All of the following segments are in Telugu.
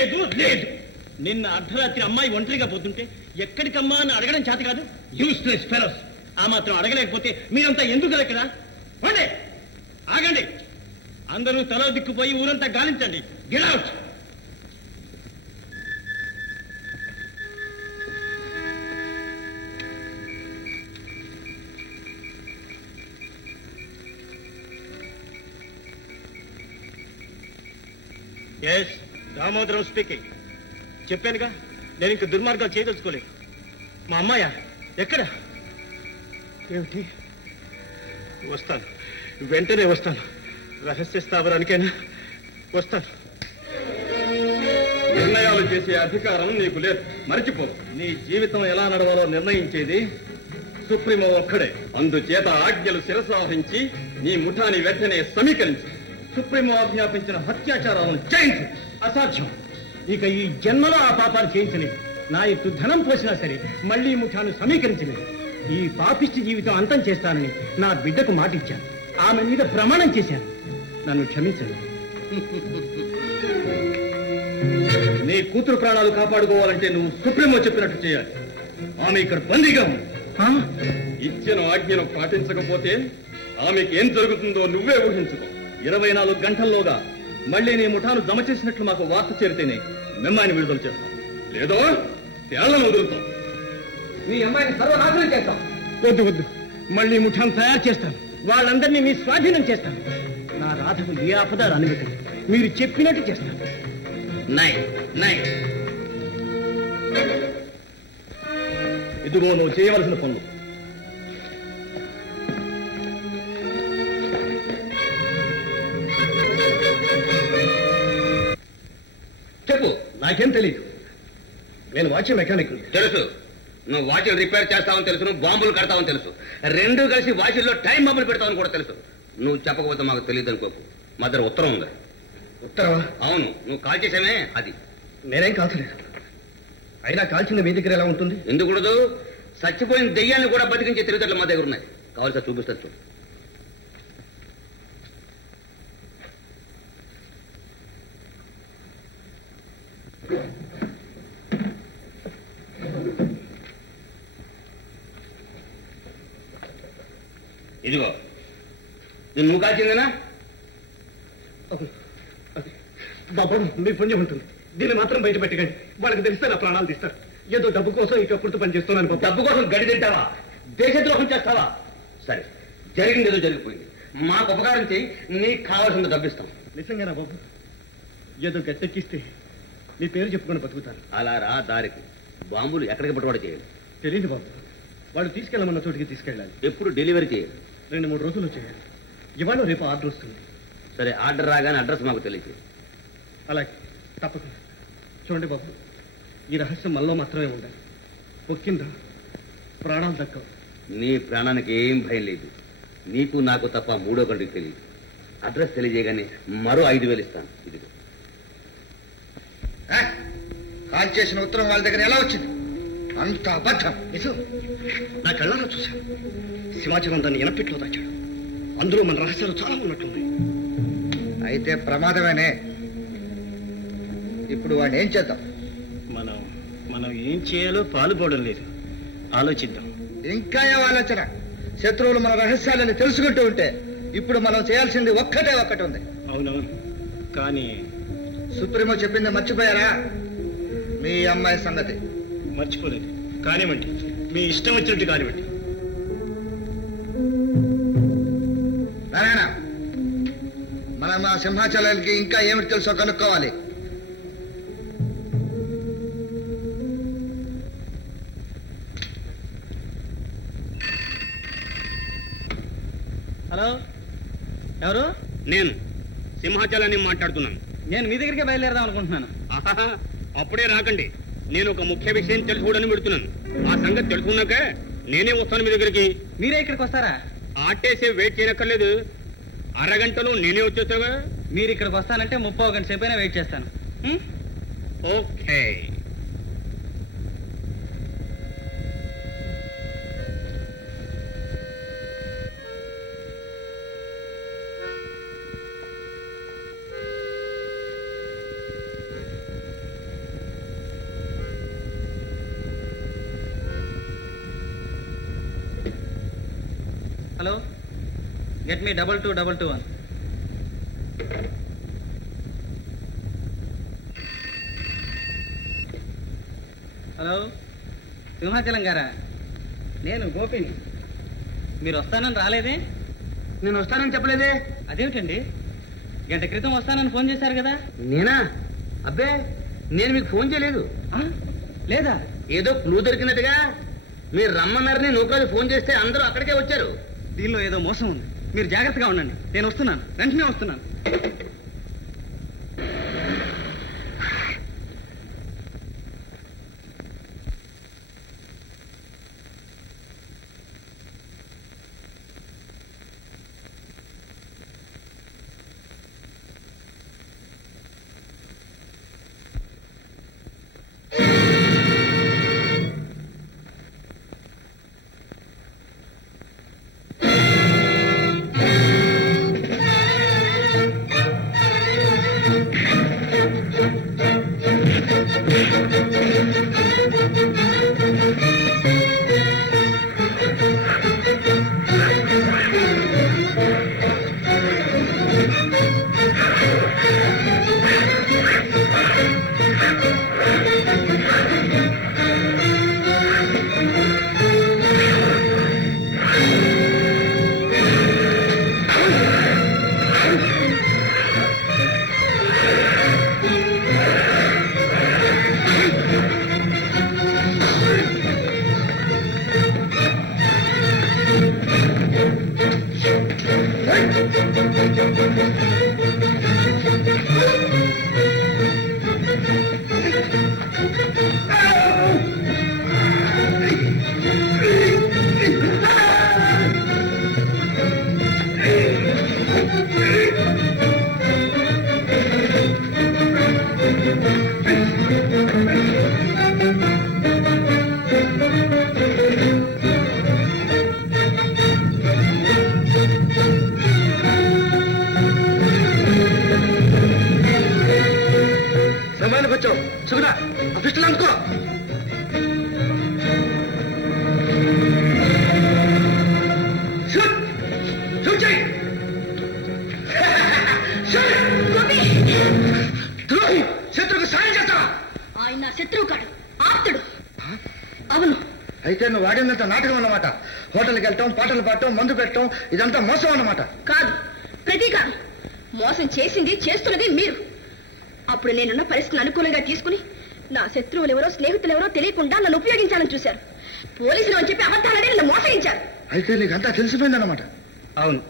లేదు లేదు. నిన్న అర్ధరాత్రి అమ్మాయి ఒంటరిగా పోతుంటే ఎక్కడికమ్మా అని అడగడం చేత కాదు. Useless fellows. ఆ మాత్రం అడగలేకపోతే మీరంతా ఎందుకు ఇక్కడ? ఆగండి. అందరూ తలో దిక్కుపోయి ఊరంతా గాలించండి. Get out. Yes, Damodaram speaking. చెప్పానుగా, నేను ఇంక దుర్మార్గాలు చేయదలుచుకోలేదు. మా అమ్మాయ ఎక్కడ? ఏమిటి? వస్తాను, వెంటనే వస్తాను. రహస్య స్థావరానికైనా వస్తాను. నిర్ణయాలు చేసే అధికారం నీకు లేదు, మర్చిపో. నీ జీవితం ఎలా నడవాలో నిర్ణయించేది సుప్రీమో ఒక్కడే. అందుచేత ఆజ్ఞలు శిరసావహించి నీ ముఠాని వెంటనే సమీకరించి సుప్రీమో ఆజ్ఞాపించిన హత్యాచారాలను చేయించు. అసాధ్యం. ఇక ఈ జన్మలో ఆ పాపాలు చేయించలేదు. నా ఎత్తు ధనం పోసినా సరే మళ్లీ ముఠాను సమీకరించలేదు. ఈ పాపిష్టి జీవితం అంతం చేస్తానని నా బిడ్డకు మాటిచ్చాను. ఆమె మీద ప్రమాణం చేశాను. నన్ను క్షమించండి. నీ కూతురు ప్రాణాలు కాపాడుకోవాలంటే నువ్వు సుప్రీమో చెప్పినట్టు చేయాలి. ఆమె ఇక్కడ బందీగా ఉంది. ఇచ్చిన ఆజ్ఞను పాటించకపోతే ఆమెకి ఏం జరుగుతుందో నువ్వే ఊహించుకో. 24 గంటల్లోగా మళ్లీ నీ ముఠాను జమ చేసినట్లు మాకు వార్త చేరితేనే మిమ్మాయిని విడుదల చేస్తాం. లేదో తేళ్లను వదులుతాం. మీ అమ్మాయిని సర్వనాశనం చేస్తాం. వద్దు వద్దు, మళ్లీ ముఠాను తయారు చేస్తాను. వాళ్ళందరినీ మీ స్వాధీనం చేస్తాను. నా రాధకు ఏ ఆపద రానివ్వకండి. మీరు చెప్పినట్టు చేస్తాను. ఇదిగో నువ్వు చేయవలసిన పనులు. చెప్పు. నాకేం తెలియదు. నేను వాచ్ మెకానిక్. తెలుసు, నువ్వు వాచ్లు రిపేర్ చేస్తావని తెలుసు, నువ్వు బాంబులు కడతావని తెలుసు. రెండు కలిసి వాచ్ల్లో టైం బాంబులు పెడతావని కూడా తెలుసు. నువ్వు చెప్పకపోతే మాకు తెలియదు అనుకోకు. మా దగ్గర ఉత్తరం ఉంది. ఉత్తరవా? అవును, నువ్వు కాల్ చేసామే అది. నేనేం కాల్చలేదు. అయినా కాల్చిన మీ దగ్గర ఎలా ఉంటుంది? ఎందుకూడదు? చచ్చిపోయిన దెయ్యాన్ని కూడా బతికించే తెలివితేటలు మా దగ్గర ఉన్నాయి. కావాల్సి చూపిస్తారు చూడు. ఇదిగో, నేను నువ్వు కాల్చిందేనా? బాబు, మీ పుణ్యం ఉంటుంది. దీన్ని మాత్రం బయట పెట్టకండి. వాళ్ళకి తెలిస్తే నా ప్రాణాలు తీస్తారు. ఏదో డబ్బు కోసం ఇక అప్పుడు పని చేస్తున్నాను బాబు. డబ్బు కోసం గడి తింటావా? దేశద్రోహం చేస్తావా? సరే, జరిగింది ఏదో జరిగిపోయింది. మాకు ఉపకారం చేయి, నీకు కావాల్సింది డబ్బిస్తాం. నిజంగానా బాబు? ఏదో గట్టెక్కిస్తే మీ పేరు చెప్పుకొని బతుకుతాను. అలా రా దారికి. బాంబులు ఎక్కడికి పట్టుబడి చేయాలి? తెలియదు బాబు. వాళ్ళు తీసుకెళ్ళమన్న చోటికి తీసుకెళ్ళాలి. ఎప్పుడు డెలివరీ చేయాలి? 2-3 రోజుల్లో చేయాలి. ఇవాళ రేపు ఆర్డర్ వస్తుంది. సరే, ఆర్డర్ రాగానే అడ్రస్ మాకు తెలియజేయి. అలాగే, తప్పకుండా. చూడండి బాబు, ఈ రహస్యం మనలో మాత్రమే ఉండాలి. పొక్కిందా ప్రాణాలు దక్కవు. నీ ప్రాణానికి ఏం భయం లేదు. నీకు నాకు తప్ప మూడో కంటికి తెలియదు. అడ్రస్ తెలియజేయగానే మరో 5,000 ఇస్తాను. ఇదిగో. కాల్ చేసిన ఉత్తరం వాళ్ళ దగ్గర ఎలా వచ్చింది? అంత అబద్ధం. నిజం. నా కళ్ళారా చూశాను. సింహాచలం దాన్ని ఎనపెట్లో దాచాడు. అందులో మన రహస్యాలు చాలా ఉన్నట్లున్నాయి. అయితే ప్రమాదమేనే. ఇప్పుడు వాడిని ఏం చేద్దాం? మనం ఏం చేయాలో పాలుపోవడం లేదు. ఆలోచిద్దాం. ఇంకా ఏం ఆలోచన? శత్రువులు మన రహస్యాలని తెలుసుకుంటూ ఉంటే ఇప్పుడు మనం చేయాల్సింది ఒక్కటి ఉంది. అవునవును, కానీ సుప్రీమో చెప్పింది మర్చిపోయారా? మీ అమ్మాయి సంగతి మర్చిపోలేదు. కానివ్వండి, మీ ఇష్టం వచ్చినట్టు కానివ్వండి. నారాయణ, మనం ఆ సింహాచలానికి ఇంకా ఏమిటి తెలుసో కనుక్కోవాలి. హలో, ఎవరు? నేను సింహాచలాన్ని మాట్లాడుతున్నాను. నేను మీ దగ్గరికి బయలుదేరదాం అనుకుంటున్నాను. అప్పుడే రాకండి. నేను ఒక ముఖ్య విషయం తెలుసుకోవడానికి పెడుతున్నాను. ఆ సంగతి తెలుసుకున్నాక నేనే వస్తాను మీ దగ్గరికి. మీరే ఇక్కడికి వస్తారా? ఆటేసే వెయిట్ చేయనక్కర్లేదు. అరగంటలో నేనే వచ్చేస్తాగా. మీరు ఇక్కడికి వస్తానంటే 30 గంట సేపైనా వెయిట్ చేస్తాను. Okay. Hello, get me 22221. Hello, Simhachalam గారా? నేను గోపిని. మీరు వస్తానని రాలేదే? నేను వస్తానని చెప్పలేదే. అదేమిటండి, గంట క్రితం వస్తానని ఫోన్ చేశారు కదా? నేనా? అబ్బే, నేను మీకు ఫోన్ చేయలేదు. లేదా? ఏదో క్లూ దొరికినట్టుగా మీరు రమ్మన్నారని నూకరాజు ఫోన్ చేస్తే అందరూ అక్కడికే వచ్చారు. దీనిలో ఏదో మోసం ఉంది. మీరు జాగ్రత్తగా ఉండండి. నేను వస్తున్నాను, వెంటనే వస్తున్నాను. అయితే నువ్వు వాడినంత నాటకం అన్నమాట. హోటల్కి వెళ్ళటం, పాటలు పాడటం, మందు పెట్టడం, ఇదంతా మోసం అన్నమాట. కాదు, ప్రతీకారం. మోసం చేసింది, చేస్తున్నది మీరు. అప్పుడు నేనున్న పరిస్థితిని అనుకూలంగా తీసుకుని నా శత్రువులు ఎవరో స్నేహితులు ఎవరో తెలియకుండా నన్ను ఉపయోగించాలని చూశారు. పోలీసులు అని చెప్పి అబద్ధాలని నన్ను మోసగించారు. అయితే నీకంతా తెలిసిపోయిందన్నమాట. అవును,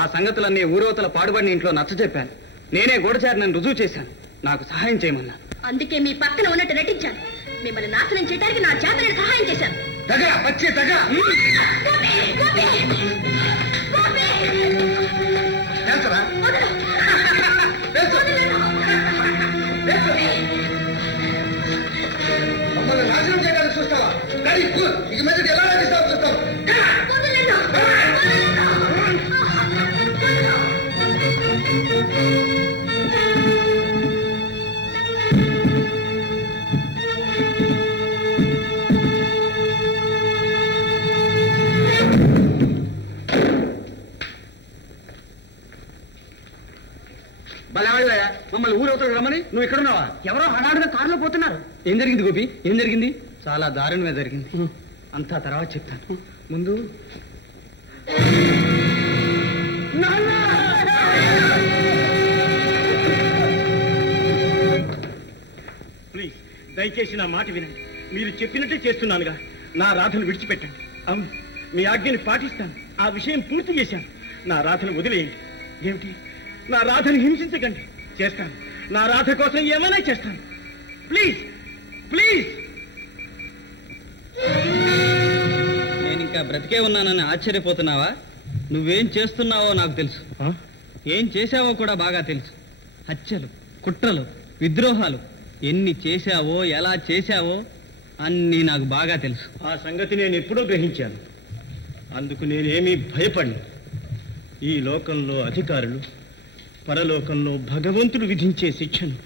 ఆ సంగతులన్నీ ఊరవతల పాడుబడిన ఇంట్లో నచ్చ చెప్పాను. నేనే గూఢచారిని రుజువు చేశాను. నాకు సహాయం చేయమన్నా. అందుకే మీ పక్కన ఉన్నట్టు నటించాను. మిమ్మల్ని నాశనం చేయడానికి నా చేతనే సహాయం చేశాను. దగ్గర పచ్చి దగ్గర మమ్మల్ని నాశనం చేయడానికి చూస్తావా? కానీ ఇక మీద ఎలా నటిస్తావు చూస్తావు. బలవాళ్ళయా, మమ్మల్ని ఊరవతలకు రమ్మని నువ్వు ఇక్కడున్నావా? ఎవరో హడాడుగా కారులో పోతున్నారు. ఏం జరిగింది గోపి? ఏం జరిగింది? చాలా దారుణంగా జరిగింది. అంతా తర్వాత చెప్తాను. ముందు ప్లీజ్ దయచేసి నా మాట వినండి. మీరు చెప్పినట్టే చేస్తున్నానుగా. నా రాధను విడిచిపెట్టండి. అవును, మీ ఆజ్ఞని పాటిస్తాను. ఆ విషయం పూర్తి చేశాను. నా రాధను వదిలేయండి. ఏమిటి? నా రాధను హింసించకండి. చేస్తాను. నా రాధ కోసం ఏమైనా చేస్తాను. Please please. నేను ఇంకా బ్రతికే ఉన్నానని ఆశ్చర్యపోతున్నావా? నువ్వేం చేస్తున్నావో నాకు తెలుసు. ఏం చేశావో కూడా బాగా తెలుసు. హత్యలు, కుట్రలు, విద్రోహాలు ఎన్ని చేశావో, ఎలా చేశావో అన్నీ నాకు బాగా తెలుసు. ఆ సంగతి నేను ఎప్పుడో గ్రహించాను. అందుకు నేనేమీ భయపడను. ఈ లోకంలో అధికారులు, పరలోకంలో భగవంతుడు విధించే శిక్షను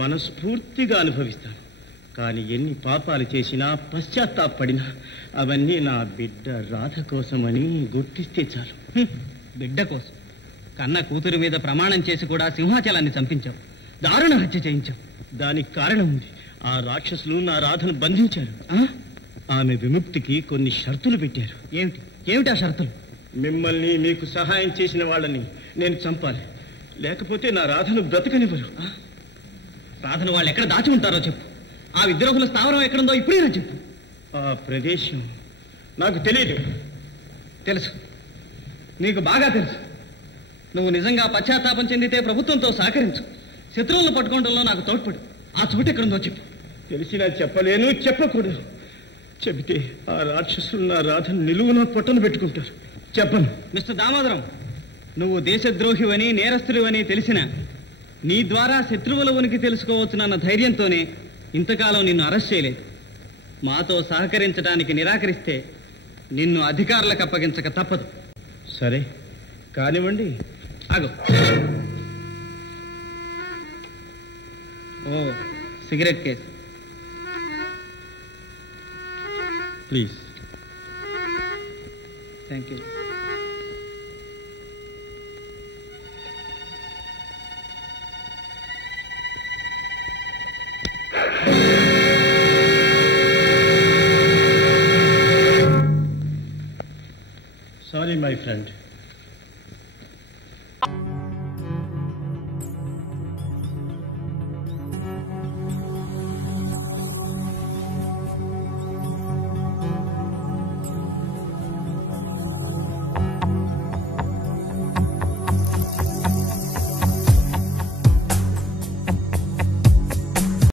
మనస్ఫూర్తిగా అనుభవిస్తాను. కానీ ఎన్ని పాపాలు చేసినా పశ్చాత్తాపడినా అవన్నీ నా బిడ్డ రాధ కోసమని గుర్తిస్తే చాలు. బిడ్డ కోసం కన్న కూతురు మీద ప్రమాణం చేసి కూడా సింహాచలాన్ని చంపించావు, దారుణ హత్య చేయించావు. దానికి కారణం ఉంది. ఆ రాక్షసులు నా రాధను బంధించారు. ఆమె విముక్తికి కొన్ని షరతులు పెట్టారు. ఏమిటా షరతులు? మిమ్మల్ని, మీకు సహాయం చేసిన వాళ్ళని నేను చంపాలి, లేకపోతే నా రాధను బ్రతకనివ్వరు. రాధను వాళ్ళు ఎక్కడ దాచి ఉంటారో చెప్పు. ఆ విద్రోహుల స్థావరం ఎక్కడుందో ఇప్పుడైనా చెప్పు. ఆ ప్రదేశం నాకు తెలియదు. తెలుసు, నీకు బాగా తెలుసు. నువ్వు నిజంగా పశ్చాత్తాపం చెందితే ప్రభుత్వంతో సహకరించు, శత్రువులను పట్టుకోవడంలో నాకు తోడ్పడు. ఆ చోటు ఎక్కడుందో చెప్పు. తెలిసినా చెప్పలేను, చెప్పకూడదు. చెబితే ఆ రాక్షసులు నా రాధను నిలువున పొట్టను పెట్టుకుంటారు. చెప్పను. మిస్టర్ దామోదరం, నువ్వు దేశద్రోహివని, నేరస్తుడివని తెలిసిన నీ ద్వారా శత్రువుల ఉనికి తెలుసుకోవచ్చునన్న ధైర్యంతోనే ఇంతకాలం నిన్ను అరెస్ట్ చేయలేదు. మాతో సహకరించడానికి నిరాకరిస్తే నిన్ను అధికారులకు అప్పగించక తప్పదు. సరే కానివ్వండి. ఆగు. ఓ cigarette case. Please. Thank you. Sorry, my friend.